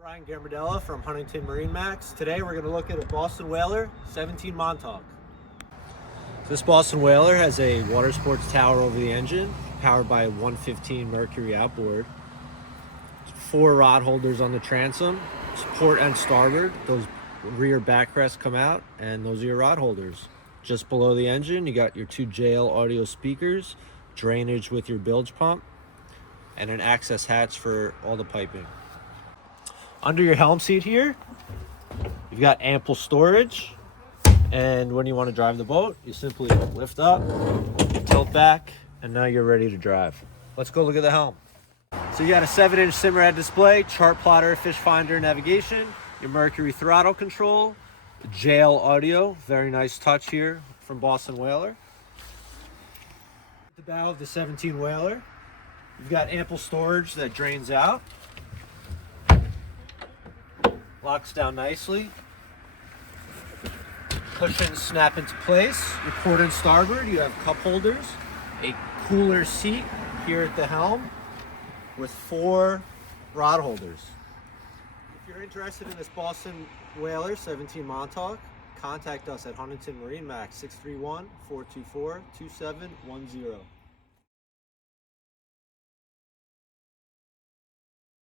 Brian Gambardella from Huntington MarineMax. Today we're going to look at a Boston Whaler 17 Montauk. This Boston Whaler has a water sports tower over the engine, powered by a 115 Mercury outboard. 4 rod holders on the transom, port and starboard. Those rear backrests come out, and those are your rod holders. Just below the engine, you got your 2 JL audio speakers, drainage with your bilge pump, and an access hatch for all the piping. Under your helm seat here, you've got ample storage, and when you want to drive the boat, you simply lift up, tilt back, and now you're ready to drive. Let's go look at the helm. So you got a 7-inch Simmerhead display, chart plotter, fish finder, navigation, your Mercury throttle control, JL audio, very nice touch here from Boston Whaler. At the bow of the 17 Whaler, you've got ample storage that drains out. Locks down nicely. Cushions snap into place. Your port and starboard, you have cup holders, a cooler seat here at the helm with 4 rod holders. If you're interested in this Boston Whaler 17 Montauk, contact us at Huntington MarineMax 631-424-2710.